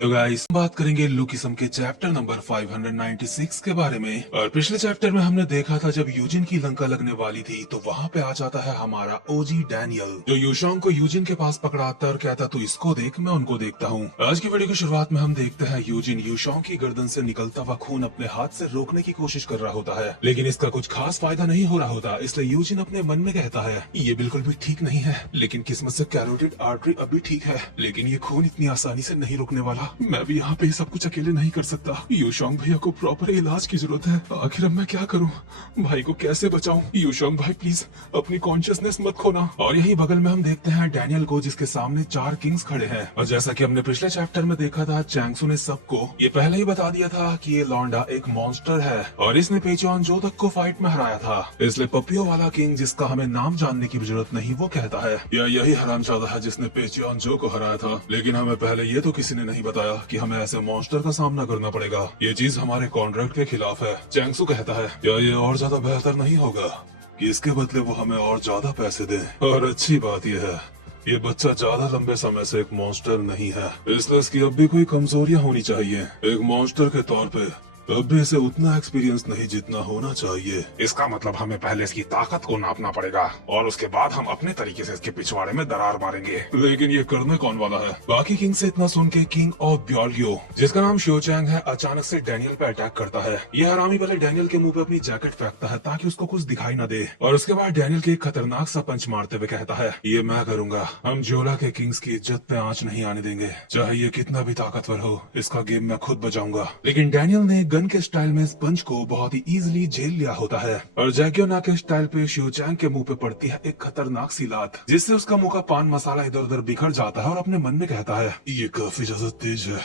तो गाइस बात करेंगे लुकिज्म के चैप्टर नंबर 596 के बारे में। और पिछले चैप्टर में हमने देखा था जब यूजिन की लंका लगने वाली थी तो वहाँ पे आ जाता है हमारा ओजी डैनियल, जो यूशोंग को यूजिन के पास पकड़ाता है और कहता तू इसको देख मैं उनको देखता हूँ। आज की वीडियो की शुरुआत में हम देखते हैं यूजिन यूशोंग की गर्दन से निकलता हुआ खून अपने हाथ से रोकने की कोशिश कर रहा होता है, लेकिन इसका कुछ खास फायदा नहीं हो रहा होता। इसलिए यूजिन अपने मन में कहता है ये बिल्कुल भी ठीक नहीं है, लेकिन किस्मत से कैरोटिड आर्टरी अभी ठीक है, लेकिन ये खून इतनी आसानी से नहीं रुकने वाला। मैं भी यहाँ पे सब कुछ अकेले नहीं कर सकता। यूशोंग भैया को प्रॉपर इलाज की जरूरत है। आखिर अब मैं क्या करूँ, भाई को कैसे बचाऊं? यूशोंग भाई प्लीज अपनी कॉन्शियसनेस मत खोना। और यही बगल में हम देखते हैं डैनियल को, जिसके सामने 4 किंग्स खड़े हैं। और जैसा कि हमने पिछले चैप्टर में देखा था, चैंगसू ने सबको ये पहले ही बता दिया था कि ये लौंडा एक मॉन्स्टर है और इसने पेचियन जो तक को फाइट में हराया था। इसलिए पपियो वाला किंग, जिसका हमें नाम जानने की जरूरत नहीं, वो कहता है यही हरामजादा है जिसने पेचियन जो को हराया था, लेकिन हमें पहले ये तो किसी ने नहीं बताया कि हमें ऐसे मॉन्स्टर का सामना करना पड़ेगा। ये चीज हमारे कॉन्ट्रैक्ट के खिलाफ है। चैंगसू कहता है क्या ये और ज्यादा बेहतर नहीं होगा कि इसके बदले वो हमें और ज्यादा पैसे दे? और अच्छी बात यह है ये बच्चा ज्यादा लंबे समय से एक मॉन्स्टर नहीं है, इसलिए इसकी अब भी कोई कमजोरियां होनी चाहिए। एक मॉन्स्टर के तौर पे अब भी इसे उतना एक्सपीरियंस नहीं जितना होना चाहिए। इसका मतलब हमें पहले इसकी ताकत को नापना पड़ेगा और उसके बाद हम अपने तरीके से इसके पिछवाड़े में दरार मारेंगे। लेकिन ये करने कौन वाला है? बाकी किंग से इतना सुन के किंग ऑफ ब्योल्गियो, जिसका नाम शियोचैंग है, अचानक से डैनियल पे अटैक करता है। ये हरामी पहले डैनियल के मुंह पे अपनी जैकेट फेंकता है ताकि उसको कुछ दिखाई न दे, और उसके बाद डैनियल के एक खतरनाक सा पंच मारते हुए कहता है ये मैं करूंगा। हम जोला के किंग्स की इज्जत पे आंच नहीं आने देंगे, चाहे ये कितना भी ताकतवर हो। इसका गेम मैं खुद बचाऊंगा। लेकिन डैनियल ने गन के स्टाइल में इस पंच को बहुत ही इजीली झेल लिया होता है, और जैक्योना के स्टाइल पे शियोचैंग के मुंह पे पड़ती है एक खतरनाक सी लात, जिससे उसका मुंह का पान मसाला इधर उधर बिखर जाता है और अपने मन में कहता है ये काफी ज्यादा तेज है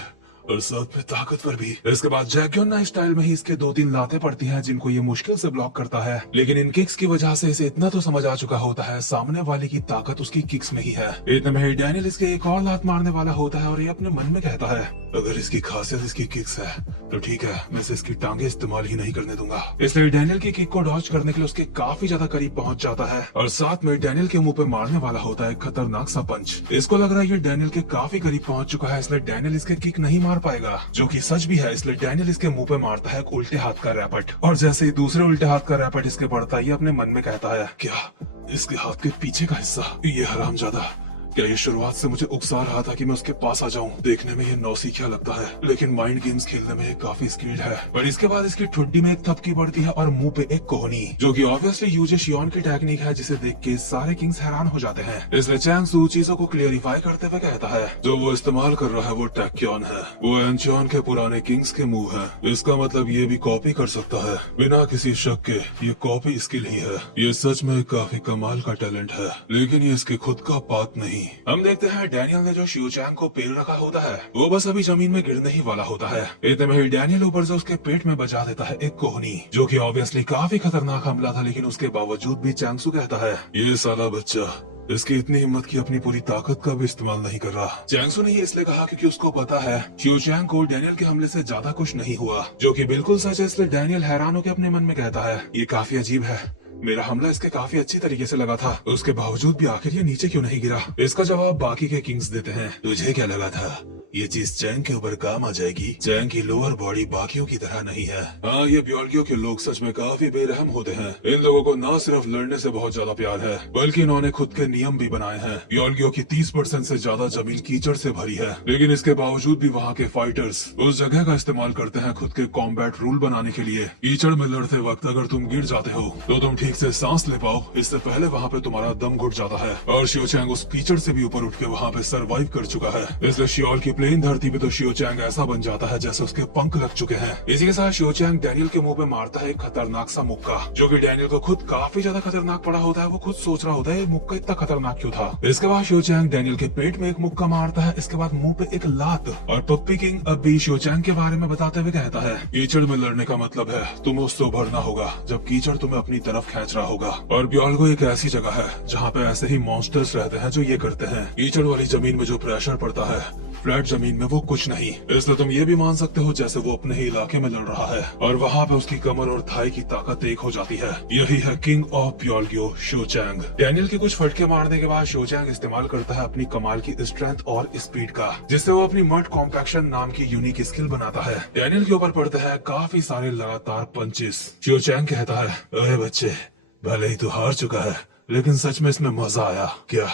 और साथ में ताकतवर भी। इसके बाद जैक्योना स्टाइल में ही इसके 2-3 लातें पड़ती हैं जिनको ये मुश्किल से ब्लॉक करता है, लेकिन इन किक्स की वजह से इसे इतना तो समझ आ चुका होता है सामने वाले की ताकत उसकी किक्स में ही है। इतने में ही डैनियल इसके एक और लात मारने वाला होता है और ये अपने मन में कहता है अगर इसकी खासियत इसकी किक्स है तो ठीक है, मैं इसे इसकी टांगे इस्तेमाल ही नहीं करने दूंगा। इसलिए डैनियल की किक को डॉज करने के लिए उसके काफी ज्यादा करीब पहुंच जाता है और साथ में डैनियल के मुंह पे मारने वाला होता है खतरनाक सा पंच। इसको लग रहा है ये डैनियल के काफी करीब पहुंच चुका है, इसलिए डैनियल इसके किक नहीं मार पाएगा, जो कि सच भी है। इसलिए डैनियल इसके मुंह पे मारता है एक उल्टे हाथ का रैपट, और जैसे ही दूसरे उल्टे हाथ का रैपट इसके पड़ता है, अपने मन में कहता है क्या इसके हाथ के पीछे का हिस्सा ये हरामजादा, क्या ये शुरुआत से मुझे उकसा रहा था कि मैं उसके पास आ जाऊं? देखने में ये नौसिखिया लगता है, लेकिन माइंड गेम्स खेलने में ये काफी स्किल्ड है। पर इसके बाद इसकी ठुड्डी में एक थपकी पड़ती है और मुंह पे एक कोहनी, जो कि ऑब्वियसली यूजे शियोन की टेक्निक है, जिसे देख के सारे किंग्स हैरान हो जाते हैं। इसलिए चैंगसू चीजों को क्लियरिफाई करते हुए कहता है जो वो इस्तेमाल कर रहा है वो टैक्योन है, वो एंचियन के पुराने किंग्स के मुंह है। इसका मतलब ये भी कॉपी कर सकता है बिना किसी शक के। ये कॉपी स्किल ही है। ये सच में काफी कमाल का टैलेंट है, लेकिन ये इसके खुद का पात नहीं। हम देखते हैं डैनियल ने जो शियोचैंग को पेल रखा होता है वो बस अभी जमीन में गिरने ही वाला होता है। इतने में ही डैनियल ऊपर से उसके पेट में बजा देता है एक कोहनी, जो कि ऑब्वियसली काफी खतरनाक हमला था, लेकिन उसके बावजूद भी चैंगसू कहता है ये साला बच्चा इसकी इतनी हिम्मत की अपनी पूरी ताकत का भी इस्तेमाल नहीं कर रहा। चैंगसू ने ये इसलिए कहा क्योंकि उसको पता है शियोचैंग को डैनियल के हमले से ज्यादा कुछ नहीं हुआ, जो कि बिल्कुल सच है। इसलिए डैनियल हैरान होकर अपने मन में कहता है ये काफी अजीब है, मेरा हमला इसके काफी अच्छी तरीके से लगा था, उसके बावजूद भी आखिर ये नीचे क्यों नहीं गिरा? इसका जवाब बाकी के किंग्स देते हैं। तुझे क्या लगा था ये चीज चैंग के ऊपर काम आ जाएगी? चैंग की लोअर बॉडी बाकियों की तरह नहीं है। हाँ, ये ब्योल्गियो के लोग सच में काफी बेरहम होते हैं। इन लोगों को न सिर्फ लड़ने से बहुत ज्यादा प्यार है, बल्कि इन्होंने खुद के नियम भी बनाए हैं। ब्योल्गियो की 30% से ज्यादा जमीन कीचड़ से भरी है, लेकिन इसके बावजूद भी वहाँ के फाइटर्स उस जगह का इस्तेमाल करते हैं खुद के कॉम्बैट रूल बनाने के लिए। कीचड़ में लड़ते वक्त अगर तुम गिर जाते हो तो तुम ठीक से सांस ले पाओ, इससे पहले वहाँ पे तुम्हारा दम घुट जाता है। और शियोचैंग उस कीचड़ से भी ऊपर उठ के वहाँ पे सर्वाइव कर चुका है। इसलिए शियोल की प्लेन धरती पे तो शियोचैंग ऐसा बन जाता है जैसे उसके पंख लग चुके हैं। इसी के साथ शियोचैंग डैनियल के मुंह पे मारता है एक खतरनाक सा मुक्का, जो कि डैनियल को खुद काफी ज्यादा खतरनाक पड़ा होता है। वो खुद सोच रहा होता है ये मुक्का इतना खतरनाक क्यों था। इसके बाद शियोचैंग डैनियल के पेट में एक मुक्का मारता है, इसके बाद मुंह पे एक लात। और पप्पी किंग अब भी शियोचैंग के बारे में बताते हुए कहता है कीचड़ में लड़ने का मतलब है तुम्हें उससे उभरना होगा जब कीचड़ तुम्हें अपनी तरफ खींच रहा होगा। और ब्योल्गो एक ऐसी जगह है जहाँ पे ऐसे ही मॉन्स्टर्स रहते हैं जो ये करते हैं। कीचड़ वाली जमीन में जो प्रेशर पड़ता है फ्लैट जमीन में वो कुछ नहीं। इसलिए तुम ये भी मान सकते हो जैसे वो अपने ही इलाके में लड़ रहा है और वहाँ पे उसकी कमर और थाई की ताकत एक हो जाती है। यही है किंग ऑफ ब्योलग्यो शो चैंग। डैनियल के कुछ फटके मारने के बाद शो चैंग इस्तेमाल करता है अपनी कमाल की स्ट्रेंथ और स्पीड का, जिससे वो अपनी मड कॉम्पैक्शन नाम की यूनिक स्किल बनाता है। डैनियल के ऊपर पड़ते हैं काफी सारे लगातार पंचेस। शो चैंग कहता है, अरे बच्चे, भले ही तू हार चुका है लेकिन सच में इसमें मजा आया क्या?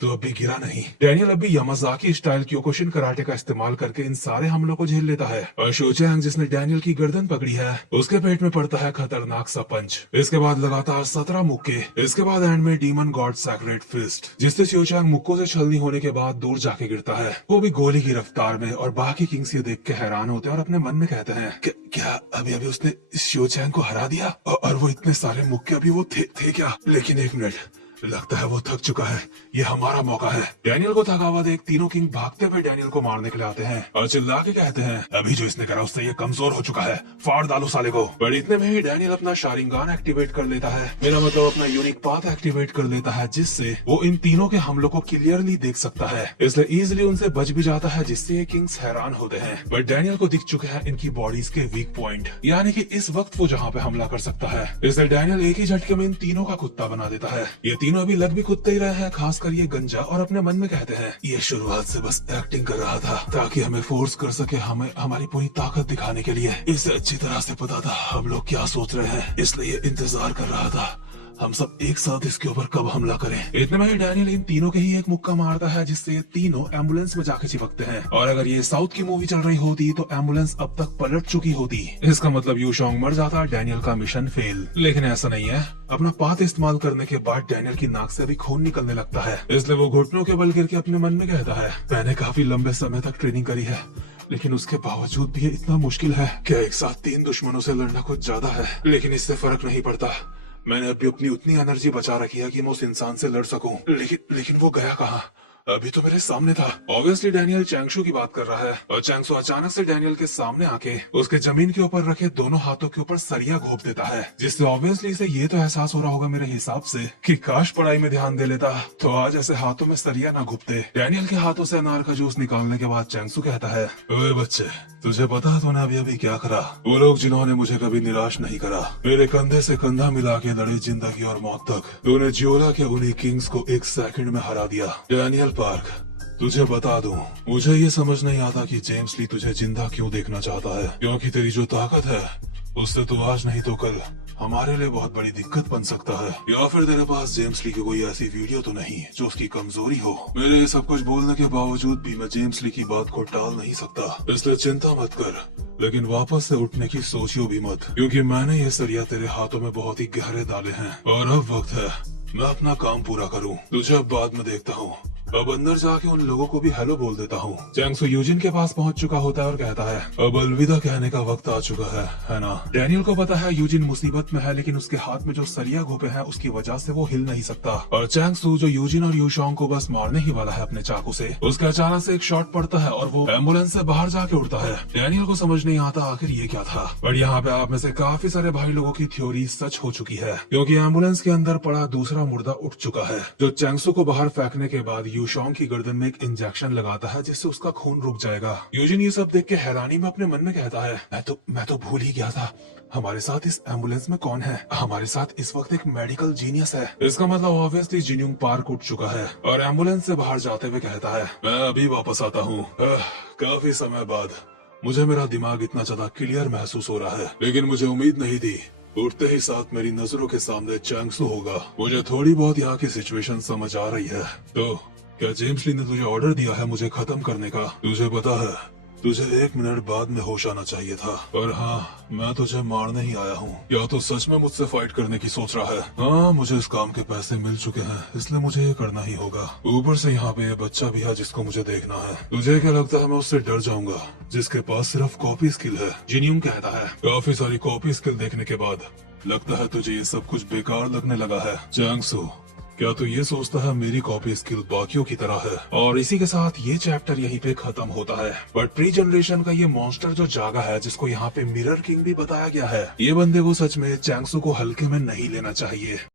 तो अब भी गिरा नहीं। डैनियल अब भी यामाजाकी स्टाइल क्योकुशिन कराटे का इस्तेमाल करके इन सारे हमलों को झेल लेता है और शो चैंग जिसने डैनियल की गर्दन पकड़ी है उसके पेट में पड़ता है खतरनाक सा पंच। इसके बाद लगातार 17 मुक्के। इसके बाद एंड में डीमन गॉड सैक्रेड फिस्ट, जिससे शो चैंग मुक्कों से छलनी होने के बाद दूर जाके गिरता है, वो भी गोली की रफ्तार में। और बाकी किंग्स ये देख के हैरान होते हैं और अपने मन में कहते हैं क्या अभी अभी उसने शो चैंग को हरा दिया? और वो इतने सारे मुक्के अभी वो थे क्या? लेकिन एक मिनट, लगता है वो थक चुका है, ये हमारा मौका है। डैनियल को थका हुआ देख तीनों किंग भागते हुए डैनियल को मारने के लिए आते हैं और चिल्ला के कहते हैं, अभी जो इसने करा उससे ये कमजोर हो चुका है, फाड़ डालो साले को। पर इतने में ही डैनियल अपना शारिंगान एक्टिवेट कर लेता है, मेरा मतलब अपना यूनिक पाथ एक्टिवेट कर लेता है, जिससे वो इन तीनों के हमलों को क्लियरली देख सकता है, इसलिए इजिली उनसे बच भी जाता है, जिससे ये किंग्स हैरान होते हैं। बट डैनियल को दिख चुके हैं इनकी बॉडीज के वीक पॉइंट, यानी कि इस वक्त वो जहाँ पे हमला कर सकता है, इसलिए डैनियल एक ही झटके में इन तीनों का कुत्ता बना देता है। ये तीनों अभी लग भी कुत्ते ही रहे हैं, खासकर ये गंजा, और अपने मन में कहते हैं, ये शुरुआत से बस एक्टिंग कर रहा था ताकि हमें फोर्स कर सके, हमें हमारी पूरी ताकत दिखाने के लिए। इसे अच्छी तरह से पता था हम लोग क्या सोच रहे हैं, इसलिए इंतजार कर रहा था हम सब एक साथ इसके ऊपर कब हमला करें। इतने में ही डैनियल इन तीनों के ही एक मुक्का मारता है, जिससे ये तीनों एम्बुलेंस में जाके चिपकते हैं। और अगर ये साउथ की मूवी चल रही होती तो एम्बुलेंस अब तक पलट चुकी होती। इसका मतलब यूशोंग मर जाता, डैनियल का मिशन फेल। लेकिन ऐसा नहीं है। अपना पाथ इस्तेमाल करने के बाद डैनियल की नाक से भी खून निकलने लगता है, इसलिए वो घुटनों के बल गिर के अपने मन में कहता है, मैंने काफी लंबे समय तक ट्रेनिंग करी है, लेकिन उसके बावजूद भी ये इतना मुश्किल है। क्या एक साथ 3 दुश्मनों से लड़ना कुछ ज्यादा है? लेकिन इससे फर्क नहीं पड़ता, मैंने अभी अपनी उतनी एनर्जी बचा रखी है कि मैं उस इंसान से लड़ सकूं। लेकिन वो गया कहाँ? अभी तो मेरे सामने था। ऑब्वियसली डैनियल चैंगशू की बात कर रहा है और चैंगशू अचानक से डैनियल के सामने आके उसके जमीन के ऊपर रखे दोनों हाथों के ऊपर सरिया घोंप देता है, जिससे ऑब्वियसली इसे ये तो एहसास हो रहा होगा मेरे हिसाब से कि काश पढ़ाई में ध्यान दे लेता तो आज ऐसे हाथों में सरिया ना घुपते। डैनियल के हाथों से अनार का जूस निकालने के बाद चैंगशू कहता है, ओए बच्चे, तुझे पता है तूने अभी अभी क्या करा? वो लोग जिन्होंने मुझे कभी निराश नहीं करा, मेरे कंधे से कंधा मिला के लड़े जिंदगी और मौत तक, तूने जियोला के उन्हीं किंग्स को 1 सेकंड में हरा दिया। डैनियल पार्क, तुझे बता दूं, मुझे ये समझ नहीं आता कि जेम्स ली तुझे जिंदा क्यों देखना चाहता है, क्योंकि तेरी जो ताकत है उससे तू आज नहीं तो कल हमारे लिए बहुत बड़ी दिक्कत बन सकता है। या फिर तेरे पास जेम्स ली की कोई ऐसी वीडियो तो नहीं जो उसकी कमजोरी हो। मेरे ये सब कुछ बोलने के बावजूद भी मैं जेम्स ली की बात को टाल नहीं सकता, इसलिए चिंता मत कर, लेकिन वापस से उठने की सोचियो भी मत, क्योंकि मैंने ये सरिया तेरे हाथों में बहुत ही गहरे डाले हैं और अब वक्त है मैं अपना काम पूरा करूं। तुझे अब बाद में देखता हूँ। अब अंदर जाके उन लोगों को भी हेलो बोल देता हूँ। चैंगसू यूजिन के पास पहुंच चुका होता है और कहता है, अब अलविदा कहने का वक्त आ चुका है ना? डैनियल को पता है यूजिन मुसीबत में है, लेकिन उसके हाथ में जो सरिया घोपे हैं उसकी वजह से वो हिल नहीं सकता। और चैंगसू जो यूजिन और यूशोंग को बस मारने ही वाला है अपने चाकू से, उसके अचानक से एक शॉट पड़ता है और वो एम्बुलेंस से बाहर जाके उड़ता है। डैनियल को समझ नहीं आता आखिर ये क्या था, बट यहाँ पे आप में से काफी सारे भाई लोगों की थ्योरी सच हो चुकी है, क्योंकि एम्बुलेंस के अंदर पड़ा दूसरा मुर्दा उठ चुका है, जो चैंगसू को बाहर फेंकने के बाद यूशोंग की गर्दन में एक इंजेक्शन लगाता है, जिससे उसका खून रुक जाएगा। यूजिन ये सब देख के हैरानी में अपने मन में कहता है, मैं तो भूल ही गया था, हमारे साथ इस एम्बुलेंस में कौन है? हमारे साथ इस वक्त एक मेडिकल जीनियस है। इसका मतलब ऑब्वियसली जिन्यूंग पार्क उठ चुका है और एम्बुलेंस से बाहर जाते हुए कहता है, मैं अभी वापस आता हूँ। काफी समय बाद मुझे मेरा दिमाग इतना ज्यादा क्लियर महसूस हो रहा है, लेकिन मुझे उम्मीद नहीं थी उठते ही साथ मेरी नजरों के सामने चैंगसू होगा। मुझे थोड़ी बहुत यहाँ की सिचुएशन समझ आ रही है। तो क्या जेम्स ली ने तुझे ऑर्डर दिया है मुझे खत्म करने का? तुझे पता है तुझे 1 मिनट बाद में होश आना चाहिए था। और हाँ, मैं तुझे मारने ही आया हूँ। या तो सच में मुझसे फाइट करने की सोच रहा है? हाँ, मुझे इस काम के पैसे मिल चुके हैं, इसलिए मुझे ये करना ही होगा। ऊपर से यहाँ पे ये बच्चा भी है जिसको मुझे देखना है। तुझे क्या लगता है मैं उससे डर जाऊंगा जिसके पास सिर्फ कॉपी स्किल है? जिन्यूंग कहता है, काफी सारी कॉपी स्किल देखने के बाद लगता है तुझे ये सब कुछ बेकार लगने लगा है। चैंगसू, क्या तू ये सोचता है मेरी कॉपी स्किल बाकियों की तरह है? और इसी के साथ ये चैप्टर यहीं पे खत्म होता है। बट प्री जनरेशन का ये मॉन्स्टर जो जागा है, जिसको यहाँ पे मिरर किंग भी बताया गया है, ये बंदे को सच में चैंगसू को हल्के में नहीं लेना चाहिए।